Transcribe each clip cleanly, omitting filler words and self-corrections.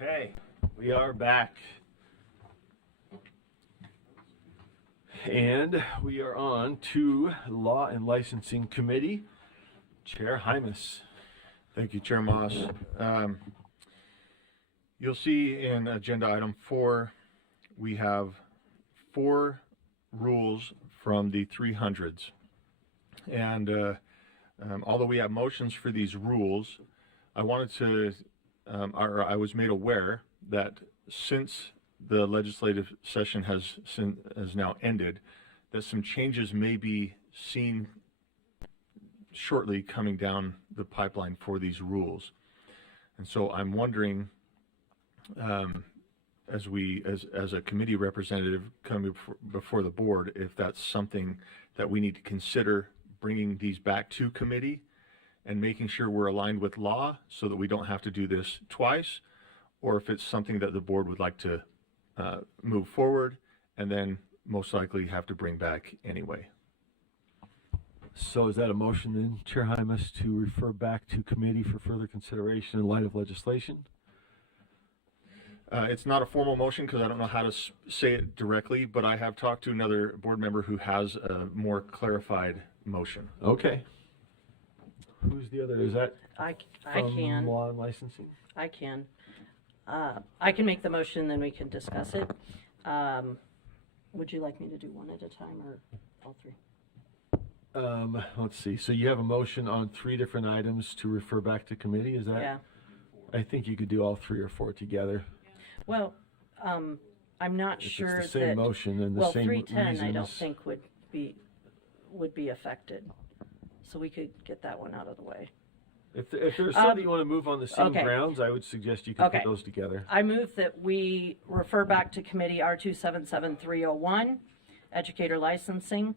Okay, we are back. And we are on to Law and Licensing Committee. Chair Hymas. Thank you, Chair Moss. You'll see in agenda item 4, we have 4 rules from the 300s. And although we have motions for these rules, I wanted to, I was made aware that since the legislative session has now ended, that some changes may be seen shortly coming down the pipeline for these rules. And so I'm wondering, as a committee representative coming before the board, if that's something that we need to consider bringing these back to committee and making sure we're aligned with law so that we don't have to do this twice, or if it's something that the board would like to move forward and then most likely have to bring back anyway. So is that a motion then, Chair Hymas, to refer back to committee for further consideration in light of legislation? It's not a formal motion because I don't know how to say it directly, but I have talked to another board member who has a more clarified motion. Okay. Who's the other? Is that I from can. Law and Licensing? I can. I can make the motion, then we can discuss it. Would you like me to do one at a time or all 3? Let's see. So you have a motion on 3 different items to refer back to committee. Is that? Yeah. I think you could do all 3 or 4 together. Well, I'm not If sure it's the same that. motion and the Well, same 310 I don't reasons. think would be affected, so we could get that one out of the way. If there's some that you want to move on the same okay. grounds, I would suggest you could Okay. put those together. I move that we refer back to committee R277301, educator licensing.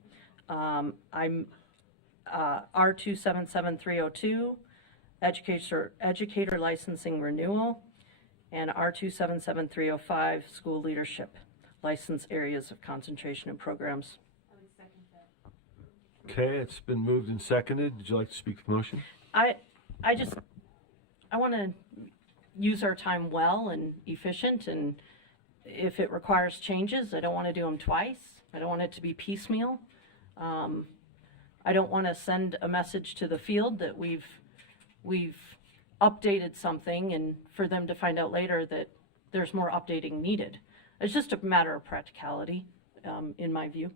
R277302, educator licensing renewal, and R277305, school leadership license areas of concentration and programs. Okay, it's been moved and seconded. Would you like to speak to the motion? I want to use our time well and efficient, and if it requires changes, I don't want to do them twice. I don't want it to be piecemeal. I don't want to send a message to the field that we've updated something and for them to find out later that there's more updating needed. It's just a matter of practicality, in my view.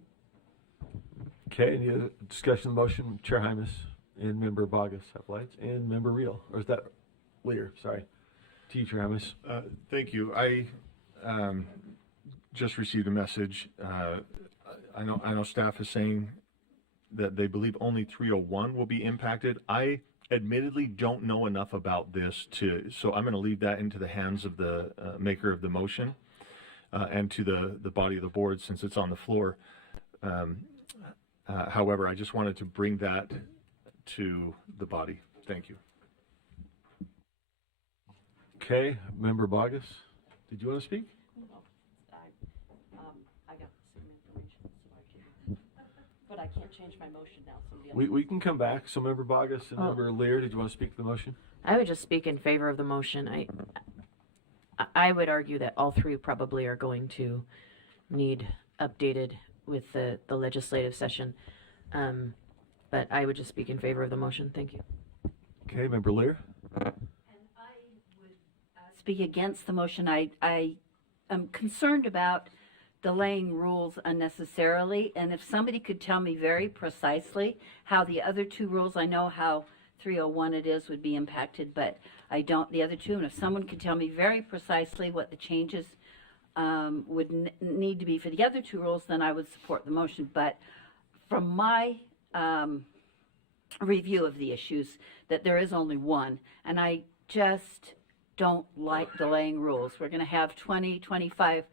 Okay, any other discussion of the motion? Chair Hymas and Member Bogus have lights, and Member Reel, or is that Lear? Sorry. To you, Chair Hymas. Thank you. I just received a message. I know staff is saying that they believe only 301 will be impacted. I admittedly don't know enough about this so I'm going to leave that into the hands of the maker of the motion and to the body of the board since it's on the floor. However, I just wanted to bring that to the body. Thank you. Okay, Member Bogus, did you want to speak? I got the same information, so but I can't change my motion now. We can come back. So Member Bogus and Member Lear, did you want to speak to the motion? I would just speak in favor of the motion. I would argue that all 3 probably are going to need updated with the legislative session. But I would just speak in favor of the motion. Thank you. Okay, Member Lear. And I would speak against the motion. I am concerned about delaying rules unnecessarily, and if somebody could tell me very precisely how the other 2 rules, I know how 301 it is, would be impacted, but I don't the other 2, and if someone could tell me very precisely what the changes would need to be for the other 2 rules, then I would support the motion. But from my review of the issues, that there is only one, and I just don't like delaying rules. We're going to have 20, 25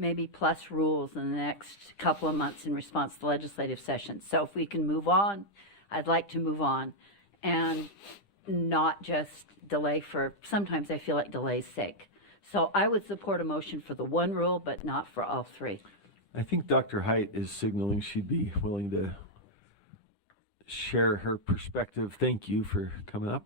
maybe plus rules in the next couple of months in response to the legislative session. So if we can move on, I'd like to move on and not just delay for, sometimes I feel like delay's sake. So I would support a motion for the 1 rule, but not for all 3. I think Dr. Height is signaling she'd be willing to share her perspective. Thank you for coming up.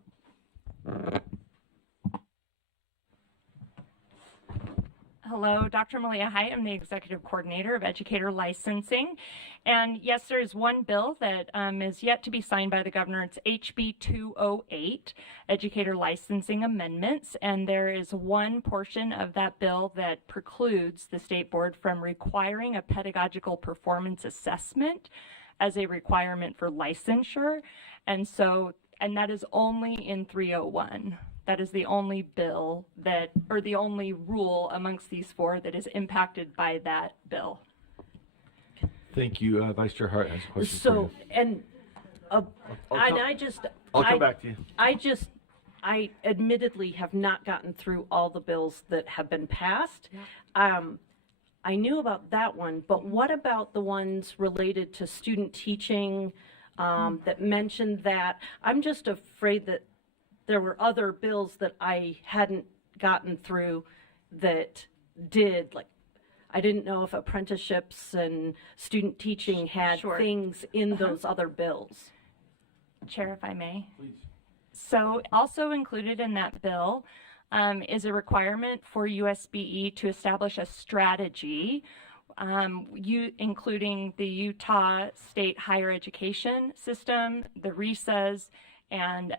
Hello, Dr. Malia Height. I'm the Executive Coordinator of Educator Licensing. And yes, there is one bill that is yet to be signed by the governor. It's HB 208, Educator Licensing Amendments. And there is one portion of that bill that precludes the state board from requiring a pedagogical performance assessment as a requirement for licensure. And that is only in 301. That is the only bill or the only rule amongst these four that is impacted by that bill. Thank you. Vice Chair Hart has a question for So, you. and, I'll come- I'll come back to you. I admittedly have not gotten through all the bills that have been passed. I knew about that one, but what about the ones related to student teaching, that mentioned that? I'm just afraid that there were other bills that I hadn't gotten through that did, like, I didn't know if apprenticeships and student teaching had Sure. things in those other bills. Chair, if I may. Please. So also included in that bill is a requirement for USBE to establish a strategy, including the Utah State Higher Education System, the RESAs, and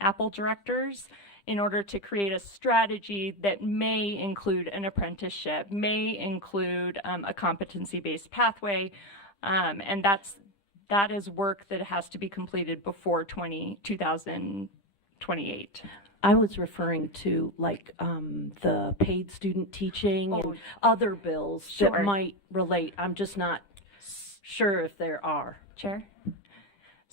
Apple directors, in order to create a strategy that may include an apprenticeship, may include a competency-based pathway, and that is work that has to be completed before 2028. I was referring to like the paid student teaching Oh, and other bills sure. that might relate. I'm just not sure if there are. Chair?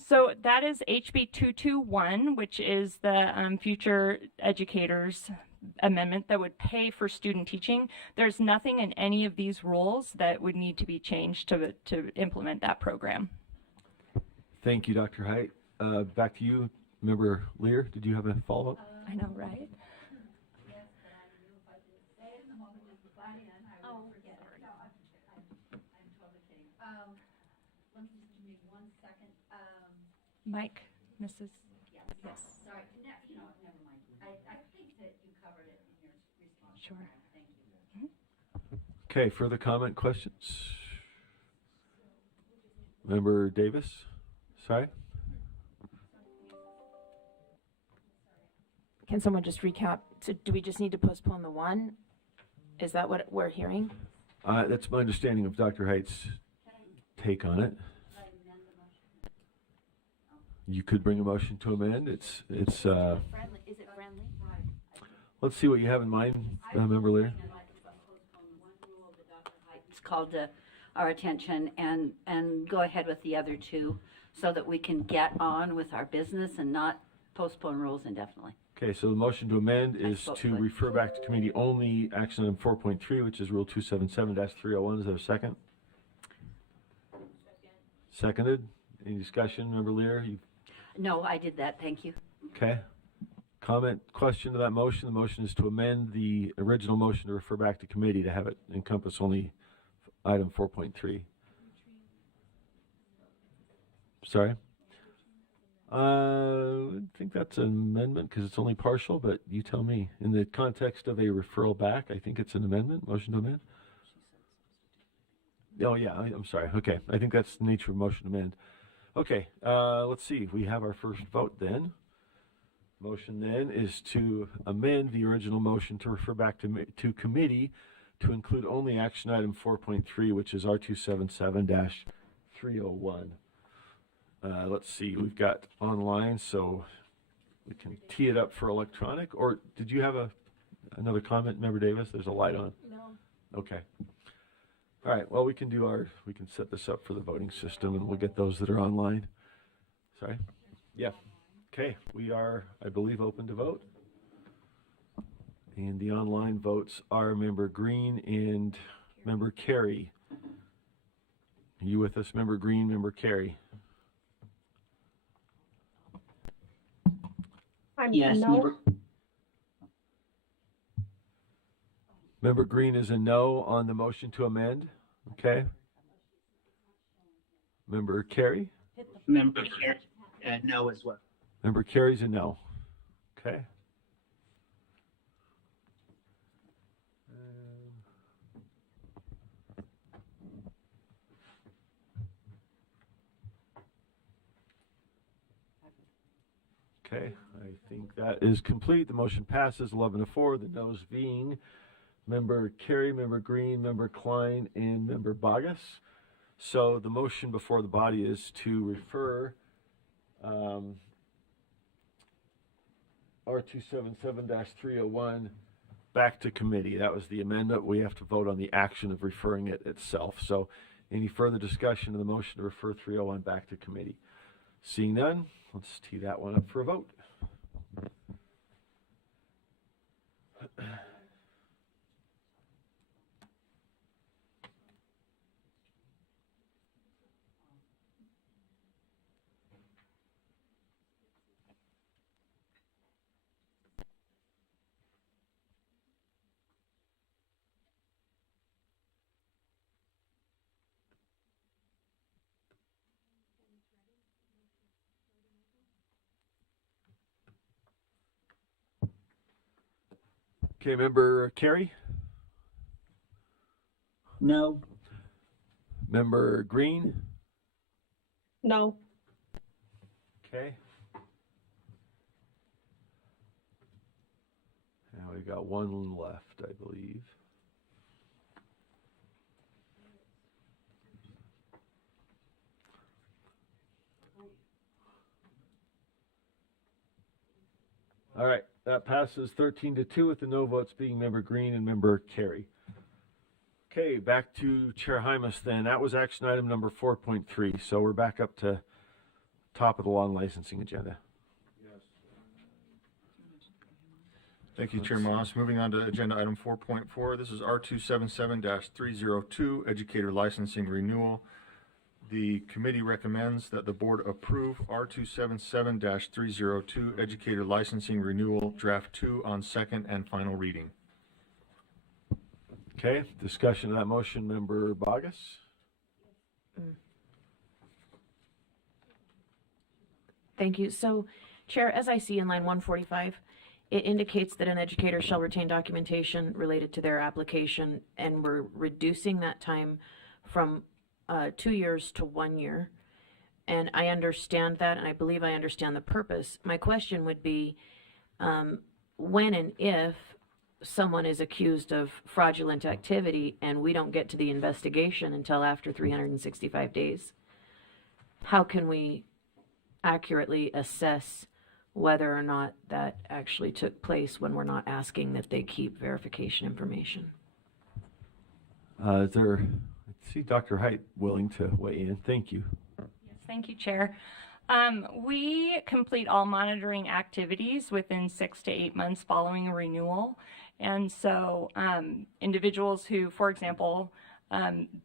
So that is HB 221, which is the Future Educators Amendment that would pay for student teaching. There's nothing in any of these rules that would need to be changed to implement that program. Thank you, Dr. Height. Back to you, Member Lear. Did you have a follow-up? I know, right? Mike, Mrs. Yes. Sorry, never mind. I think that you covered it in your response. Sure. Thank you. Okay, further comment, questions? Member Davis? Sorry? Can someone just recap? So do we just need to postpone the one? Is that what we're hearing? That's my understanding of Dr. Height's take on it. You could bring a motion to amend. It's. Friendly, is it friendly? Let's see what you have in mind, Member Lear. It's called to our attention and go ahead with the other two so that we can get on with our business and not postpone rules indefinitely. Okay, so the motion to amend is spoke to to it. refer back to committee only action item 4.3, which is Rule 277-301. Is there a second? Seconded. Any discussion, Member Lear? No, I did that. Thank you. Okay. Comment, question to that motion? The motion is to amend the original motion to refer back to committee to have it encompass only item 4.3. Sorry? I think that's an amendment because it's only partial, but you tell me. In the context of a referral back, I think it's an amendment, motion to amend. Oh, yeah, I'm sorry. Okay, I think that's the nature of motion to amend. Okay, let's see. We have our first vote then. Motion then is to amend the original motion to refer back to committee to include only action item 4.3, which is R277-301. Let's see, we've got online, so we can tee it up for electronic. Or did you have another comment, Member Davis? There's a light on. No. Okay. All right, well, we can set this up for the voting system, and we'll get those that are online. Sorry? Yeah. Okay, we are, I believe, open to vote. And the online votes are Member Green and Member Carey. Are you with us, Member Green, Member Carey? Yes, member. Member Green is a no on the motion to amend. Okay. Member Carey? Member Carey, no as well. Member Carey's a no. Okay. Okay, I think that is complete. The motion passes 11-4. The noes being Member Carey, Member Green, Member Klein, and Member Bogus. So the motion before the body is to refer R277-301 back to committee. That was the amendment. We have to vote on the action of referring it itself. So any further discussion of the motion to refer 301 back to committee? Seeing none, let's tee that one up for a vote. Okay, Member Carey, No. Member Green. No. Okay. Now we got one left, I believe. All right, that passes 13-2 with the no votes being Member Green and Member Carey. Okay, back to Chair Hymas then. That was action item number 4.3. So we're back up to top of the law and licensing agenda. Thank you, Chair Moss. Moving on to agenda item 4.4. This is R277-302, educator licensing renewal. The committee recommends that the board approve R277-302, educator licensing renewal, draft 2 on second and final reading. Okay, discussion of that motion, Member Bogus. Thank you. So, Chair, as I see in line 145, it indicates that an educator shall retain documentation related to their application, and we're reducing that time from 2 years to 1 year. And I understand that, and I believe I understand the purpose. My question would be, when and if someone is accused of fraudulent activity and we don't get to the investigation until after 365 days, how can we accurately assess whether or not that actually took place when we're not asking that they keep verification information? Is there, I see Dr. Height willing to weigh in. Thank you. Yes, thank you, Chair. We complete all monitoring activities within 6 to 8 months following a renewal. And so individuals who, for example,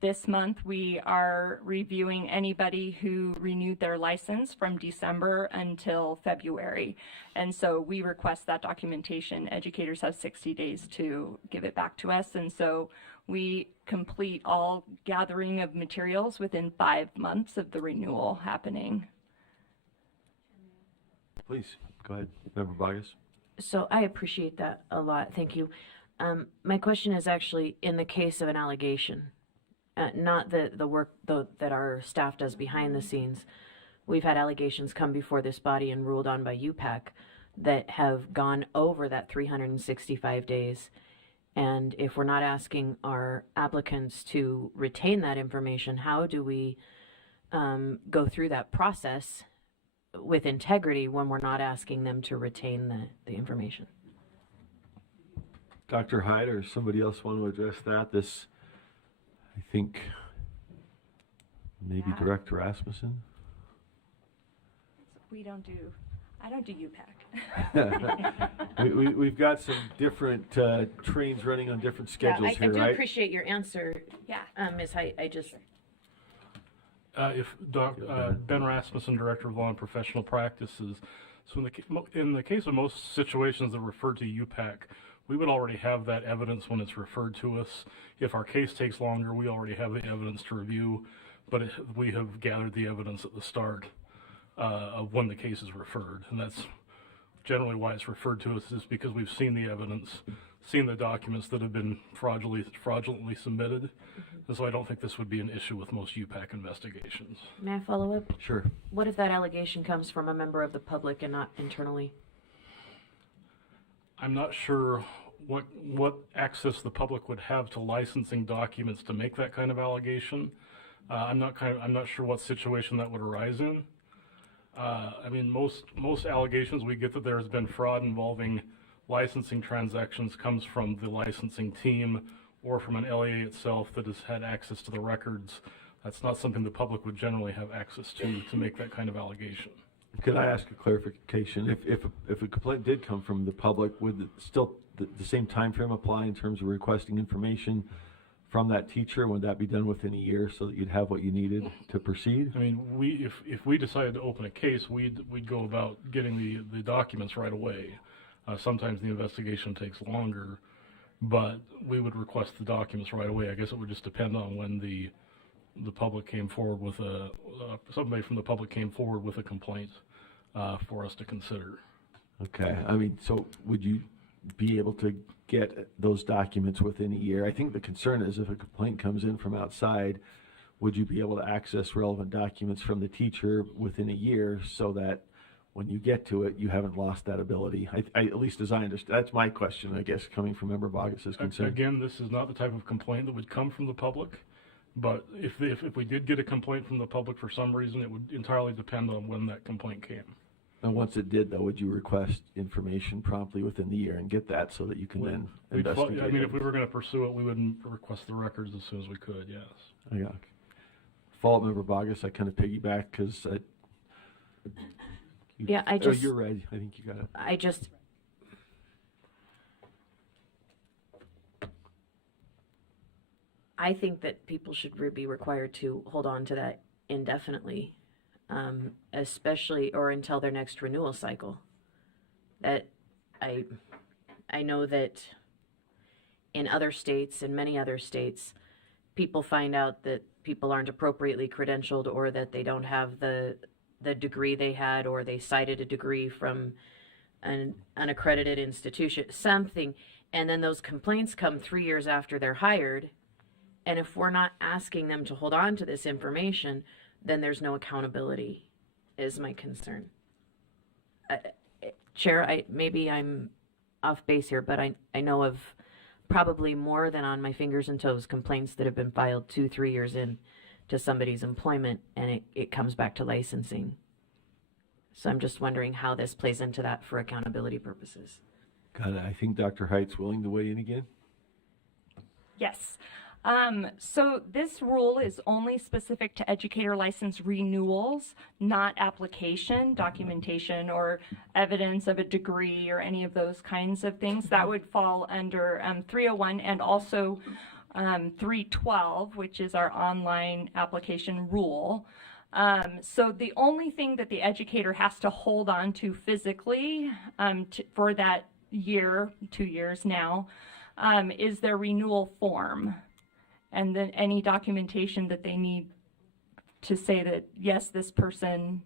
this month we are reviewing anybody who renewed their license from December until February. And so we request that documentation. Educators have 60 days to give it back to us. And so we complete all gathering of materials within 5 months of the renewal happening. Please, go ahead, Member Bogus. So I appreciate that a lot. Thank you. My question is actually in the case of an allegation, not the work that our staff does behind the scenes. We've had allegations come before this body and ruled on by UPAC that have gone over that 365 days. And if we're not asking our applicants to retain that information, how do we go through that process with integrity when we're not asking them to retain the information? Dr. Hyde or somebody else want to address that? This, I think, maybe Director Rasmussen. I don't do UPAC. We've got some different trains running on different schedules I here, do right? appreciate your answer, Yeah. Ms. Height. I just Ben Rasmussen, Director of Law and Professional Practices. So in the case of most situations that refer to UPAC, we would already have that evidence when it's referred to us. If our case takes longer, we already have the evidence to review, but we have gathered the evidence at the start of when the case is referred. And that's generally why it's referred to us, is because we've seen the evidence, seen the documents that have been fraudulently submitted. And so I don't think this would be an issue with most UPAC investigations. May I follow up? Sure. What if that allegation comes from a member of the public and not internally? I'm not sure what access the public would have to licensing documents to make that kind of allegation. I'm not sure what situation that would arise in. I mean, most allegations we get that there has been fraud involving licensing transactions comes from the licensing team or from an LEA itself that has had access to the records. That's not something the public would generally have access to make that kind of allegation. Could I ask a clarification? If a complaint did come from the public, would still the same time frame apply in terms of requesting information from that teacher? Would that be done within a year so that you'd have what you needed to proceed? I mean, if we decided to open a case, we'd go about getting the documents right away. Sometimes the investigation takes longer, but we would request the documents right away. I guess it would just depend on when the public came forward with somebody from the public came forward with a complaint for us to consider. Okay. I mean, so would you be able to get those documents within a year? I think the concern is if a complaint comes in from outside, would you be able to access relevant documents from the teacher within a year so that when you get to it, you haven't lost that ability? At least as I understand, that's my question, I guess, coming from Member Bogus's concern. Again, this is not the type of complaint that would come from the public, but if we did get a complaint from the public for some reason, it would entirely depend on when that complaint came. And once it did, though, would you request information promptly within the year and get that so that you can then investigate? I mean, if we were going to pursue it, we would request the records as soon as we could, yes. Yeah. Follow-up, Member Bogus, I kind of piggyback because Yeah, you're right. I think you got it. I think that people should be required to hold on to that indefinitely, especially or until their next renewal cycle. That I know that in other states, in many other states, people find out that people aren't appropriately credentialed or that they don't have the degree they had, or they cited a degree from an unaccredited institution, something, and then those complaints come 3 years after they're hired. And if we're not asking them to hold on to this information, then there's no accountability, is my concern. Chair, maybe I'm off base here, but I know of probably more than on my fingers and toes complaints that have been filed 2-3 years in to somebody's employment, and it comes back to licensing. So I'm just wondering how this plays into that for accountability purposes. Got it. I think Dr. Height's willing to weigh in again. Yes. So this rule is only specific to educator license renewals, not application, documentation, or evidence of a degree or any of those kinds of things. That would fall under 301 and also 312, which is our online application rule. So the only thing that the educator has to hold on to physically for that year, 2 years now, is their renewal form. And then any documentation that they need to say that, yes, this person,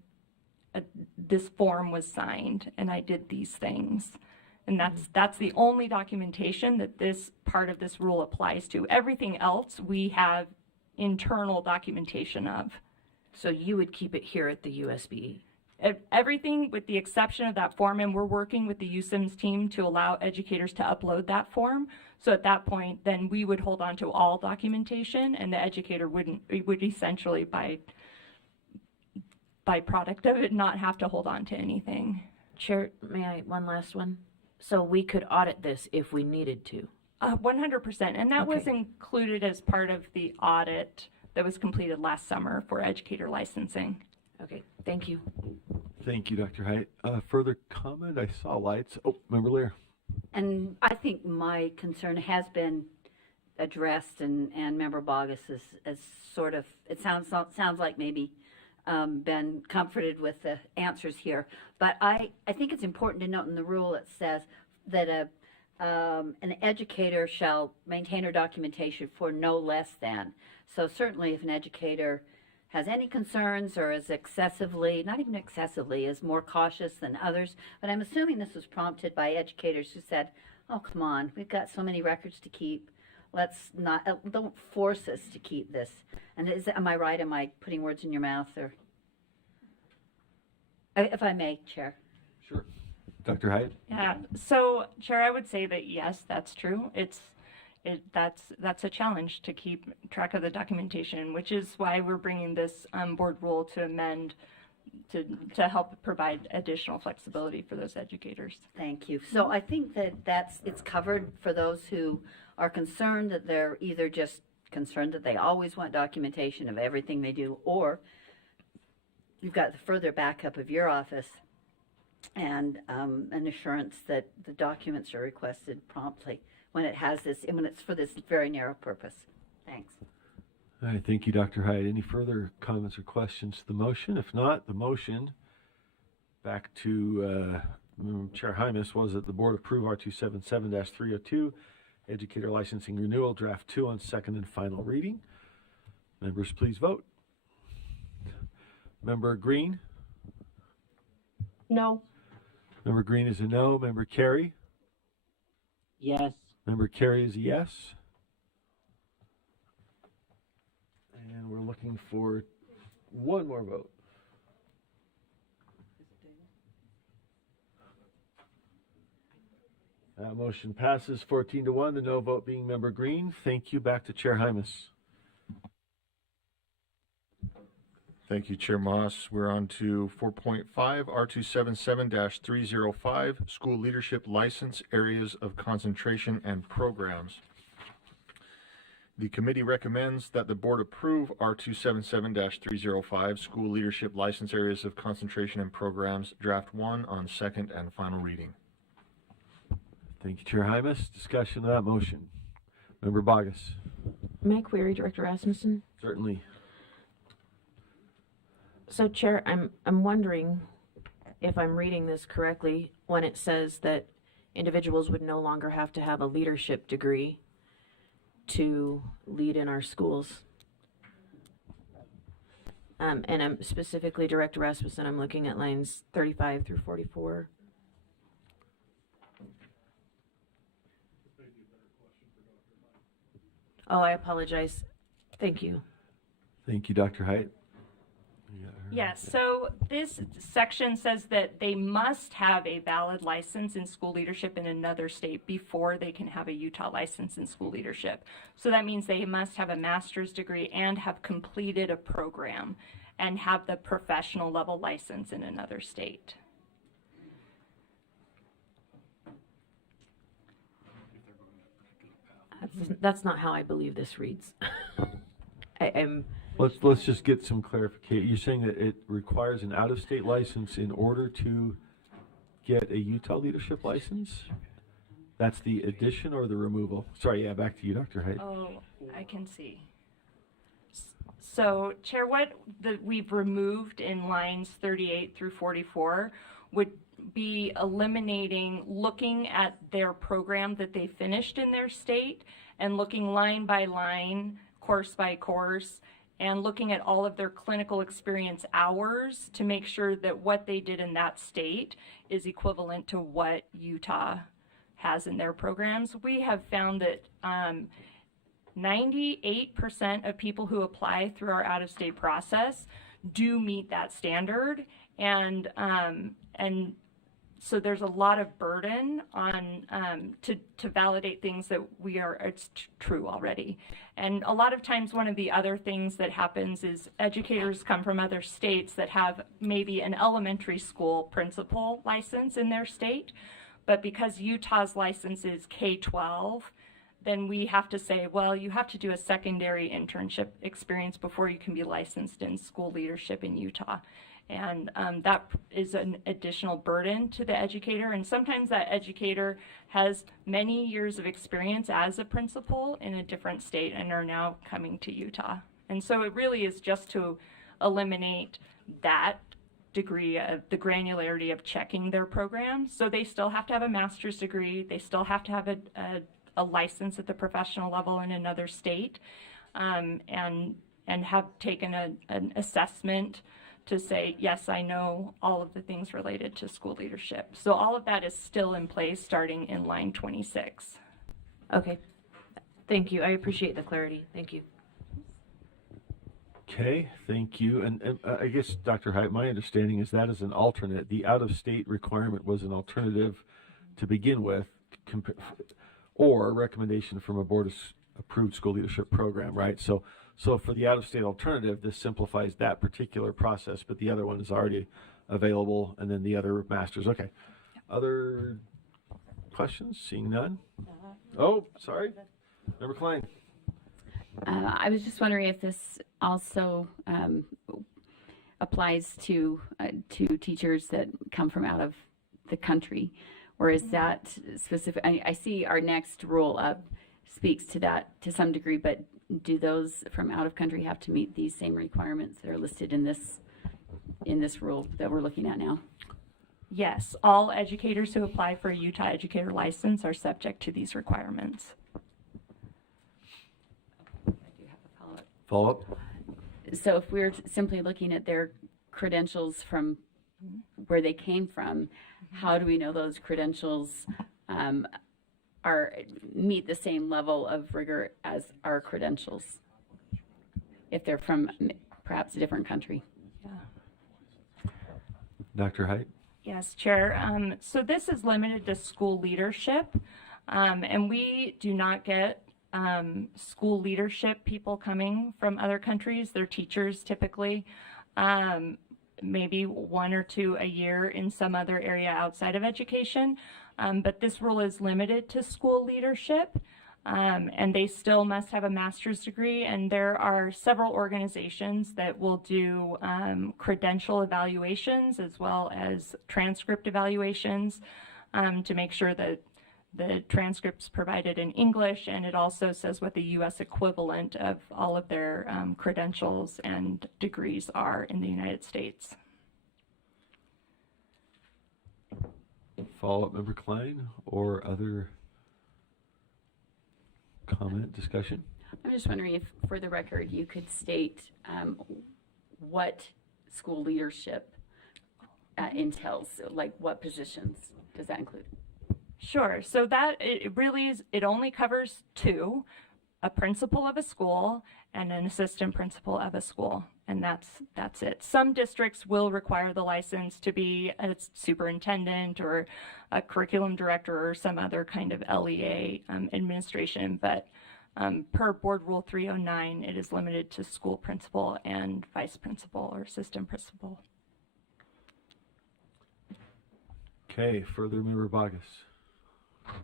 this form was signed and I did these things. And that's the only documentation that this part of this rule applies to. Everything else we have internal documentation of. So you would keep it here at the USBE? Everything with the exception of that form, and we're working with the USIMS team to allow educators to upload that form. So at that point, then we would hold on to all documentation, and the educator would essentially, by product of it, not have to hold on to anything. Chair, may I, one last one? So we could audit this if we needed to? 100%, and that was Okay. included as part of the audit that was completed last summer for educator licensing. Okay, thank you. Thank you, Dr. Height. Further comment? I saw lights. Oh, Member Lear. And I think my concern has been addressed, and Member Bogus is sort of, it sounds like maybe been comforted with the answers here. But I think it's important to note in the rule it says that an educator shall maintain her documentation for no less than. So certainly if an educator has any concerns or is excessively, not even excessively, is more cautious than others. But I'm assuming this was prompted by educators who said, oh, come on, we've got so many records to keep. let's not, don't force us to keep this. And am I right? Am I putting words in your mouth, or? If I may, Chair. Sure. Dr. Hyatt? Yeah. So, Chair, I would say that yes, that's true. That's a challenge to keep track of the documentation, which is why we're bringing this board rule to amend to help provide additional flexibility for those educators. Thank you. So I think that it's covered for those who are concerned that they're either just concerned that they always want documentation of everything they do, or you've got the further backup of your office and an assurance that the documents are requested promptly when it's for this very narrow purpose. Thanks. All right, thank you, Dr. Hyatt. Any further comments or questions to the motion? If not, the motion back to Chair Hymas was that the board approve R277-302 educator licensing renewal draft 2 on second and final reading. Members, please vote. Member Green? No. Member Green is a no. Member Carey? Yes. Member Carey is a yes. And we're looking for one more vote. Motion passes 14-1, the no vote being Member Green. Thank you. Back to Chair Hymas. Thank you, Chair Moss. We're on to 4.5, R277-305, School Leadership License Areas of Concentration and Programs. The committee recommends that the board approve R277-305, School Leadership License Areas of Concentration and Programs, Draft 1 on second and final reading. Thank you, Chair Hymas. Discussion of that motion. Member Bogus. May I query Director Rasmussen? Certainly. So, Chair, I'm wondering if I'm reading this correctly when it says that individuals would no longer have to have a leadership degree to lead in our schools. And I'm specifically, Director Rasmussen, I'm looking at lines 35 through 44. Oh, I apologize. Thank you. Thank you, Dr. Hyatt. Yes, so this section says that they must have a valid license in school leadership in another state before they can have a Utah license in school leadership. So that means they must have a master's degree and have completed a program and have the professional level license in another state. That's not how I believe this reads. I'm Let's just get some clarification. You're saying that it requires an out-of-state license in order to get a Utah leadership license? That's the addition or the removal? Sorry, yeah, back to you, Dr. Haidt. Oh, I can see. So, Chair, what we've removed in lines 38 through 44 would be eliminating looking at their program that they finished in their state and looking line by line, course by course, and looking at all of their clinical experience hours to make sure that what they did in that state is equivalent to what Utah has in their programs. We have found that 98% of people who apply through our out-of-state process do meet that standard, and so there's a lot of burden on to validate things that it's true already. And a lot of times one of the other things that happens is educators come from other states that have maybe an elementary school principal license in their state, but because Utah's license is K-12, then we have to say, well, you have to do a secondary internship experience before you can be licensed in school leadership in Utah. And that is an additional burden to the educator. And sometimes that educator has many years of experience as a principal in a different state and are now coming to Utah. And so it really is just to eliminate that degree of the granularity of checking their program. So they still have to have a master's degree. They still have to have a license at the professional level in another state, and have taken an assessment to say, yes, I know all of the things related to school leadership. So all of that is still in place starting in line 26. okay. Thank you. I appreciate the clarity. Thank you. Okay, thank you. And I guess, Dr. Height, my understanding is that is an alternate. The out-of-state requirement was an alternative to begin with, or a recommendation from a board-approved school leadership program, right? So for the out-of-state alternative, this simplifies that particular process, but the other one is already available, and then the other masters. Okay. Other questions? Seeing none? Oh, sorry. Member Klein. I was just wondering if this also applies to teachers that come from out of the country, or is that specific? I see our next rule up speaks to that to some degree, but do those from out of country have to meet these same requirements that are listed in this rule that we're looking at now? Yes, all educators who apply for a Utah educator license are subject to these requirements. I do have a follow-up. Follow-up? So if we're simply looking at their credentials from where they came from, how do we know those credentials meet the same level of rigor as our credentials if they're from perhaps a different country? Dr. Height? Yes, Chair. So this is limited to school leadership, and we do not get school leadership people coming from other countries. They're teachers typically, maybe one or two a year in some other area outside of education. But this rule is limited to school leadership, and they still must have a master's degree. And there are several organizations that will do credential evaluations as well as transcript evaluations to make sure that the transcript's provided in English, and it also says what the U.S. equivalent of all of their credentials and degrees are in the United States. Follow-up, Member Klein, or other comment, discussion? I'm just wondering if, for the record, you could state what school leadership entails, so, like what positions does that include? Sure. So that it really is, it only covers two, a principal of a school and an assistant principal of a school. And that's it. Some districts will require the license to be a superintendent or a curriculum director or some other kind of LEA administration. But per Board Rule 309, it is limited to school principal and vice principal or assistant principal. Okay, further, Member Bogus.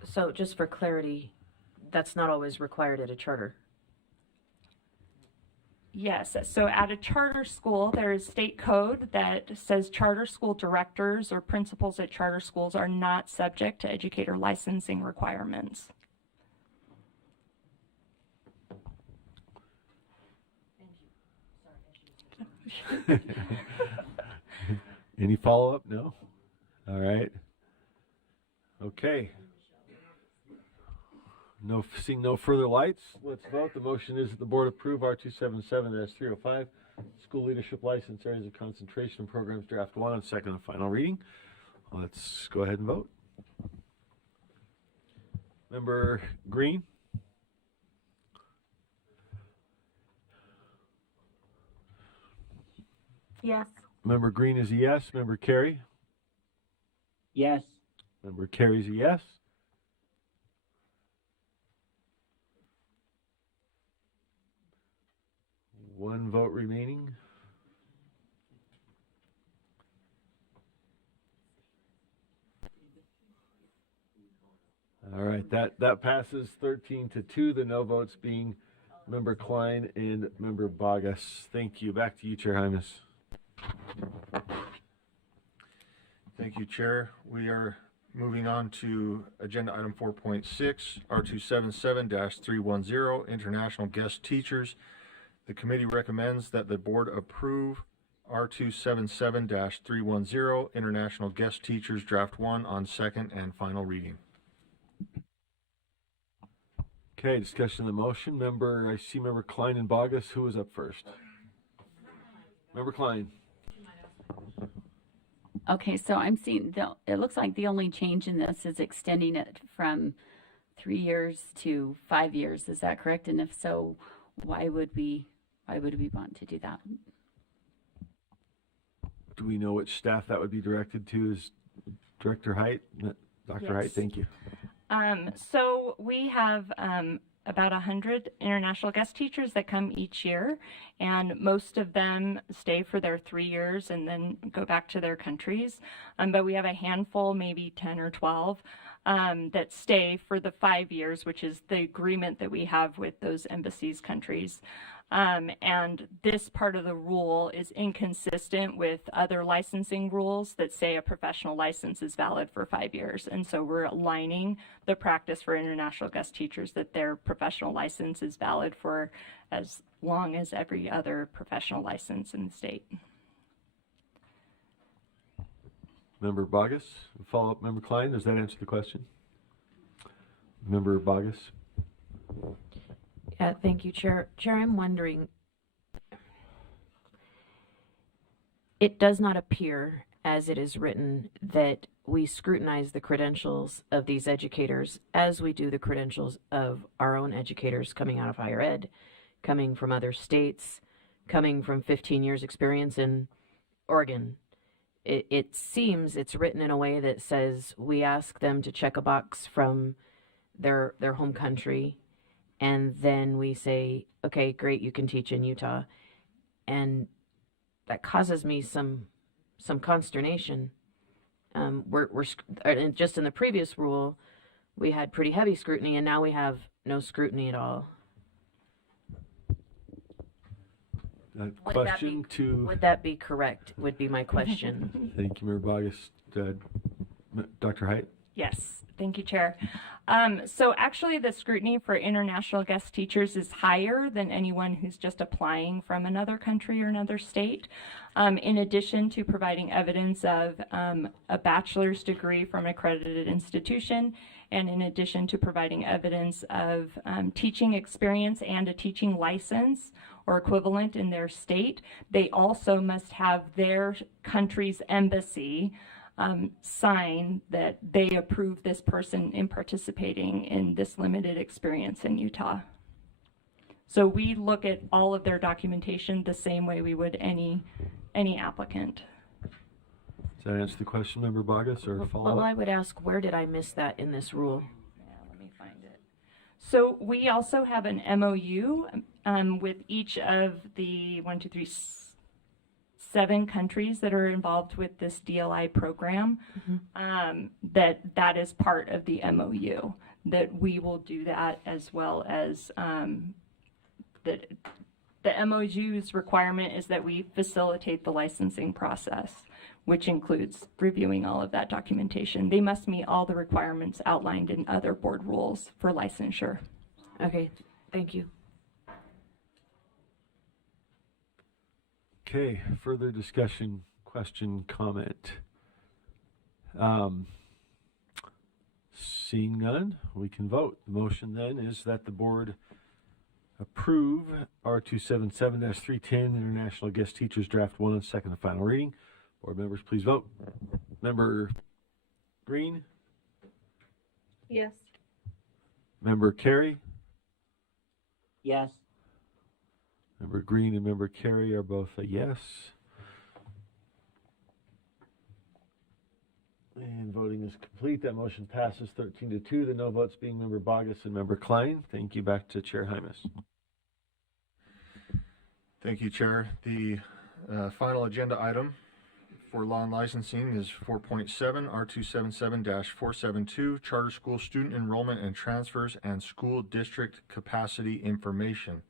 So just for clarity, that's not always required at a charter. Yes, so at a charter school, there is state code that says charter school directors or principals at charter schools are not subject to educator licensing requirements. Any follow-up? No? All right. Okay. Seeing no further lights, let's vote. The motion is that the board approve R277-305, School Leadership License Areas of Concentration Programs Draft 1 on second and final reading. Let's go ahead and vote. Member Green? Yes. Member Green is a yes. Member Carey? Yes. Member Carey is a yes. One vote remaining. All right, that passes 13-2. The no votes being Member Klein and Member Bogus. Thank you. Back to you, Chair Hymas. Thank you, Chair. We are moving on to agenda item 4.6, R277-310, International Guest Teachers. The committee recommends that the board approve R277-310, International Guest Teachers, Draft 1 on second and final reading. Okay, discussion of the motion. I see Member Klein and Bogus. Who is up first? Member Klein. Okay, so I'm seeing, it looks like the only change in this is extending it from 3 years to 5 years. Is that correct? And if so, why would we want to do that? Do we know which staff that would be directed to? Is Director Height? Dr. Height, Yes. thank you. So we have about 100 international guest teachers that come each year, and most of them stay for their 3 years and then go back to their countries. But we have a handful, maybe 10 or 12, that stay for the 5 years, which is the agreement that we have with those embassies countries. And this part of the rule is inconsistent with other licensing rules that say a professional license is valid for 5 years. And so we're aligning the practice for international guest teachers that their professional license is valid for as long as every other professional license in the state. Member Bogus, follow-up, Member Klein, does that answer the question? Member Bogus? Yeah, thank you, Chair. Chair, I'm wondering, it does not appear, as it is written, that we scrutinize the credentials of these educators as we do the credentials of our own educators coming out of higher ed, coming from other states, coming from 15 years experience in Oregon. It seems it's written in a way that says we ask them to check a box from their home country, and then we say, okay, great, you can teach in Utah. And that causes me some consternation. Just in the previous rule, we had pretty heavy scrutiny, and now we have no scrutiny at all. Question to, Would that be correct, would be my question. thank you, Member Bogus. Dr. Height? Yes, thank you, Chair. So actually the scrutiny for international guest teachers is higher than anyone who's just applying from another country or another state. In addition to providing evidence of a bachelor's degree from an accredited institution, and in addition to providing evidence of teaching experience and a teaching license or equivalent in their state, they also must have their country's embassy sign that they approve this person in participating in this limited experience in Utah. So we look at all of their documentation the same way we would any applicant. Does that answer the question, Member Bogus, or Well, follow-up? I would ask, where did I miss that in this rule? Yeah, let me find it. So we also have an MOU with each of the 7 countries that are involved with this DLI program, that is part of the MOU, that we will do that, as well as that the MOU's requirement is that we facilitate the licensing process, which includes reviewing all of that documentation. They must meet all the requirements outlined in other board rules for licensure. Okay, thank you. Okay, further discussion, question, comment? Seeing none, we can vote. The motion then is that the board approve R277-310 International Guest Teachers Draft 1 on second and final reading. Board members, please vote. Member Green? Yes. Member Carey? Yes. Member Green and Member Carey are both a yes. And voting is complete. That motion passes 13-2. The no votes being Member Bogus and Member Klein. Thank you. Back to Chair Hymas. Thank you, Chair. The final agenda item for law and licensing is 4.7, R277-472, Charter School Student Enrollment and Transfers and School District Capacity Information.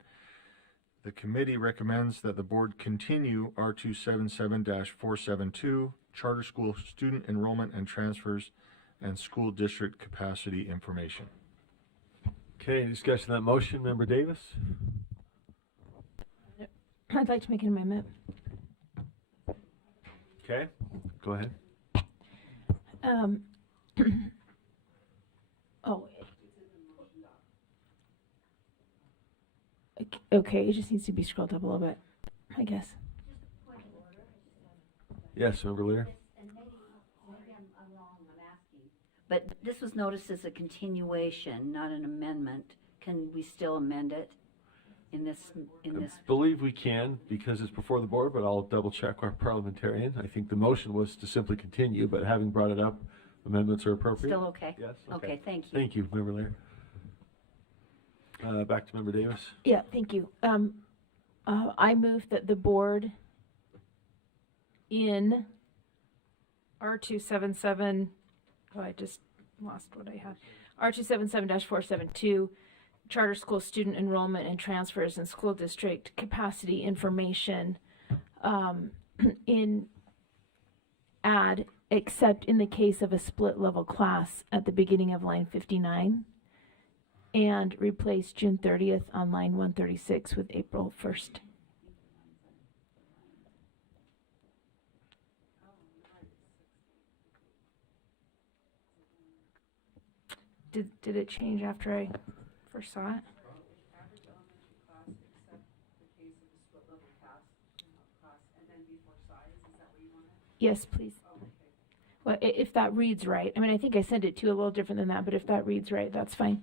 The committee recommends that the board continue R277-472, Charter School Student Enrollment and Transfers and School District Capacity Information. Okay, discussion on that motion. Member Davis? I'd like to make an amendment. Okay, go ahead. Okay, it just needs to be scrolled up a little bit, I guess. Yes, Member Lear? but this was noticed as a continuation, not an amendment. Can we still amend it in this? Believe we can because it's before the board, but I'll double check our parliamentarian. I think the motion was to simply continue, but having brought it up, amendments are appropriate. Still okay? Yes. Okay, thank you. Thank you, Member Laird. Back to Member Davis. Yeah, thank you. I move that the board in R277, oh, I just lost what I had. R277-472, charter school student enrollment and transfers and school district capacity information, in add, except in the case of a split level class at the beginning of line 59. And replace June 30th on line 136 with April 1st. Did it change after I first saw it? Yes, please. Well, if that reads right. I mean, I think I sent it to you a little different than that, but if that reads right, that's fine.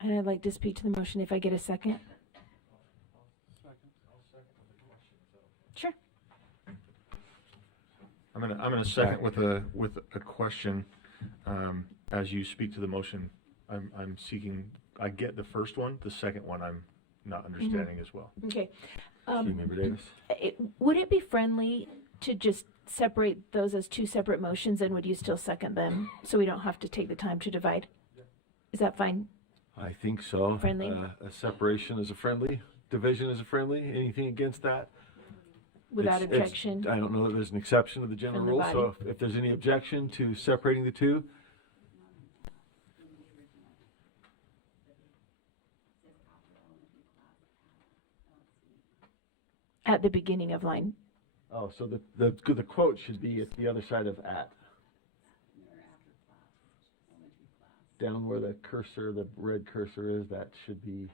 And I'd like to speak to the motion if I get a second. Sure. I'm gonna second with a question. As you speak to the motion, I'm seeking. I get the first one. The second one, I'm not understanding as well. Okay. Thank you, Member Davis. Would it be friendly to just separate those as two separate motions, and would you still second them so we don't have to take the time to divide? Is that fine? I think so. Friendly? A separation is a friendly, division is a friendly. Anything against that? Without It's- objection? I don't know that there's an exception to the general From the rule, so body. if there's any objection to separating the two, At the beginning of line. oh, so the quote should be at the other side of at. Down where the cursor, the red cursor is, that should be,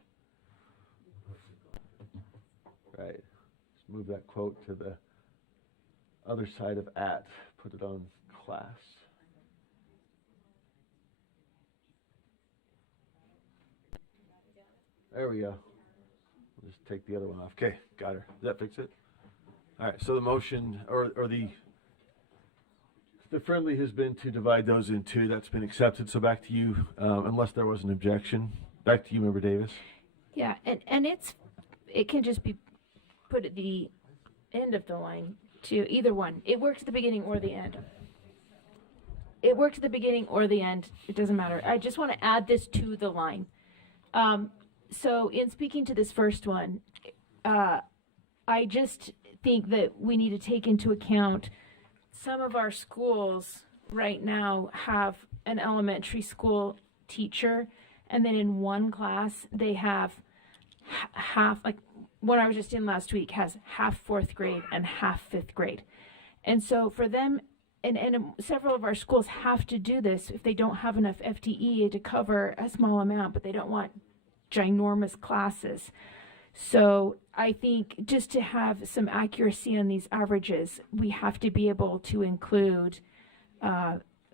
right. Just move that quote to the other side of at, put it on class. There we go. We'll just take the other one off. Okay, got her. Does that fix it? All right, so the motion, or the friendly has been to divide those in two. That's been accepted. So back to you, unless there was an objection. Back to you, Member Davis. Yeah, and it can just be put at the end of the line to either one. It works at the beginning or the end. It works at the beginning or the end. It doesn't matter. I just want to add this to the line. So in speaking to this first one, I just think that we need to take into account some of our schools right now have an elementary school teacher, and then in one class they have half, like one I was just in last week has half fourth grade and half fifth grade. And so for them, and several of our schools have to do this if they don't have enough FTE to cover a small amount, but they don't want ginormous classes. So I think just to have some accuracy on these averages, we have to be able to include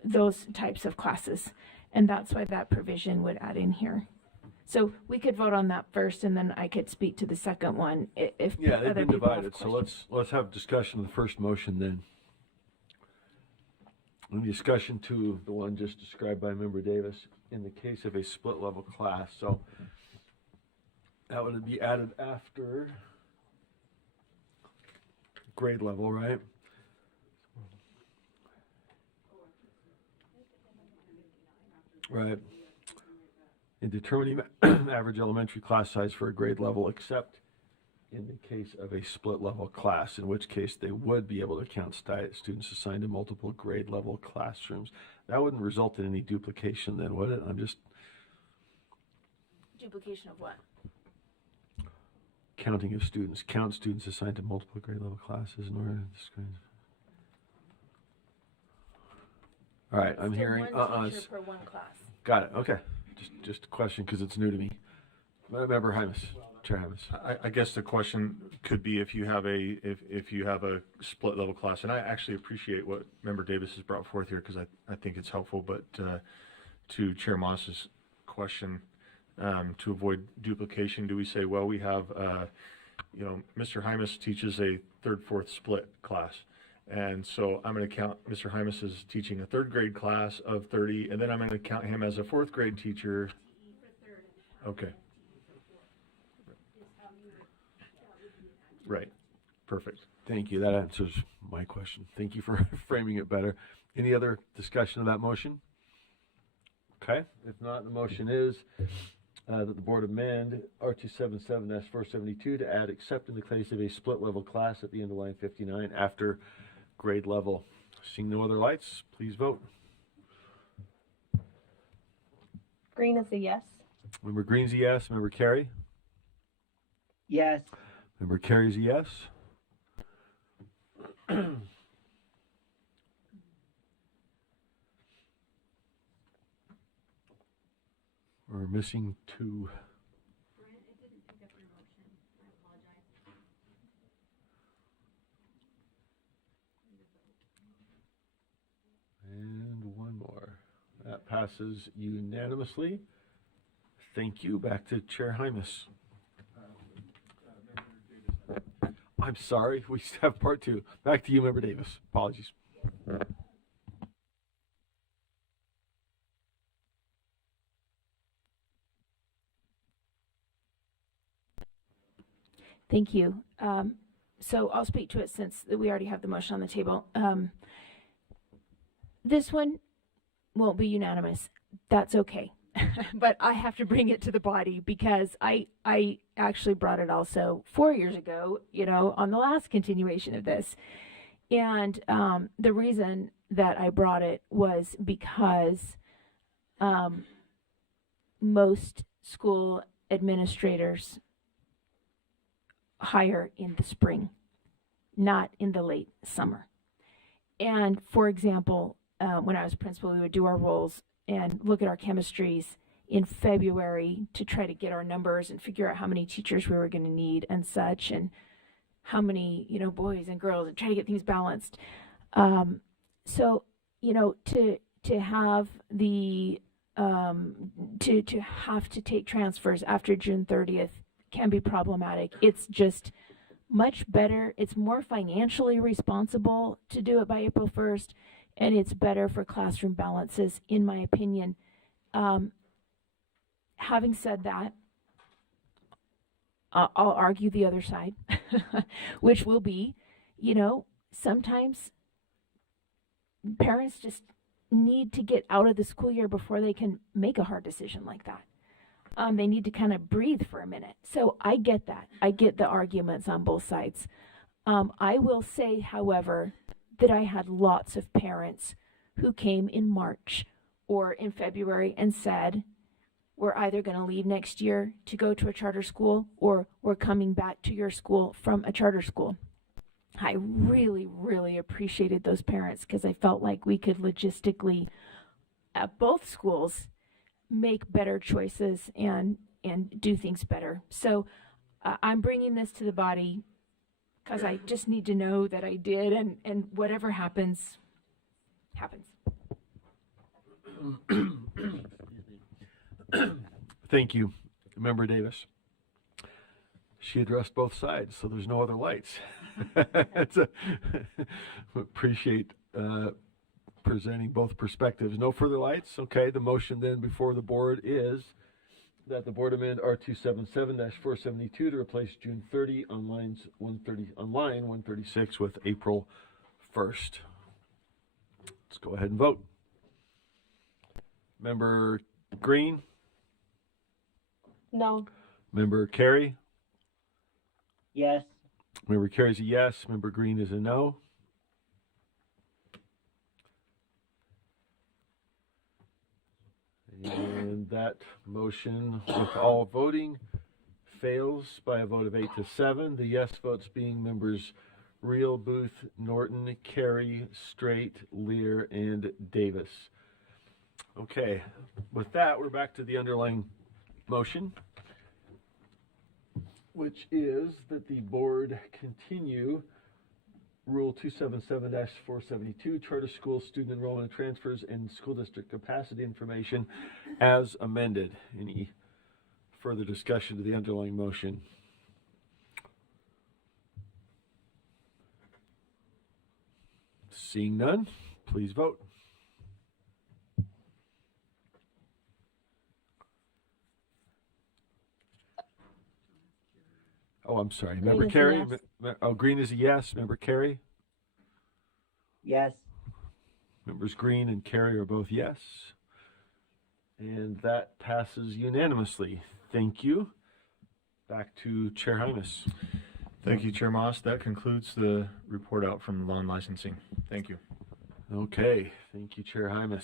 those types of classes. And that's why that provision would add in here. So we could vote on that first, and then I could speak to the second one if Yeah, they've other been people have divided. So questions. let's have discussion of the first motion then. In discussion to the one just described by Member Davis in the case of a split level class. So that would be added after grade level, right? Right. In determining average elementary class size for a grade level, except in the case of a split level class, in which case they would be able to count students assigned to multiple grade level classrooms. That wouldn't result in any duplication then, would it? I'm just Duplication of what? counting of students. Count students assigned to multiple grade level classes in order to describe. All right, I'm Still hearing, one teacher per one class. got it, okay. Just a question, because it's new to me. Member Hymus, Chair Hymus. I guess the question could be if you have a split level class, and I actually appreciate what Member Davis has brought forth here because I think it's helpful. But to Chair Moss's question, to avoid duplication, do we say, well, we have Mr. Hymus teaches a third, fourth split class, and so I'm going to count Mr. Hymus as teaching a third grade class of 30, and then I'm going to count him as a fourth grade teacher. Okay. Right. Perfect. Thank you, that answers my question. Thank you for framing it better. Any other discussion of that motion? Okay, if not, the motion is that the board amend R277-472 to add except in the case of a split level class at the end of line 59 after grade level. Seeing no other lights, please vote. Green is a yes. Member Green's a yes. Member Carey? Yes. Member Carey's a yes. We're missing two. And one more. That passes unanimously. Thank you. Back to Chair Hymus. I'm sorry, we still have part two. Back to you, Member Davis. Apologies. Thank you. So I'll speak to it since we already have the motion on the table. This one won't be unanimous. That's okay. But I have to bring it to the body because I actually brought it also 4 years ago, on the last continuation of this. And the reason that I brought it was because most school administrators hire in the spring, not in the late summer. And for example, when I was principal, we would do our rolls and look at our chemistries in February to try to get our numbers and figure out how many teachers we were going to need and such, and how many, boys and girls, and try to get things balanced. So, to have the, to have to take transfers after June 30th can be problematic. It's just much better. It's more financially responsible to do it by April 1st. And it's better for classroom balances, in my opinion. Having said that, I'll argue the other side, which will be, sometimes parents just need to get out of the school year before they can make a hard decision like that. They need to kind of breathe for a minute. So I get that. I get the arguments on both sides. I will say, however, that I had lots of parents who came in March or in February and said, we're either going to leave next year to go to a charter school or we're coming back to your school from a charter school. I really, really appreciated those parents because I felt like we could logistically, at both schools, make better choices and do things better. So I'm bringing this to the body because I just need to know that I did, and whatever happens, happens. Thank you, Member Davis. She addressed both sides, so there's no other lights. Appreciate presenting both perspectives. No further lights. Okay, the motion then before the board is that the board amend R277-472 to replace June 30 on line 136 with April 1st. Let's go ahead and vote. Member Green? No. Member Carey? Yes. Member Carey's a yes. Member Green is a no. And that motion, with all voting, fails by a vote of 8 to 7. The yes votes being members Real, Booth, Norton, Carey, Straight, Lear, and Davis. Okay, with that, we're back to the underlying motion, which is that the board continue Rule 277-472, Charter School Student Enrollment and Transfers and School District Capacity Information as amended. Any further discussion to the underlying motion? Seeing none, please vote. Oh, I'm sorry. Member is a Carey? yes. Green is a yes. Member Carey? Yes. Members Green and Carey are both yes. And that passes unanimously. Thank you. Back to Chair Hymas. Thank you, Chair Moss. That concludes the report out from law and licensing. Thank you. Okay. Thank you, Chair Hymas.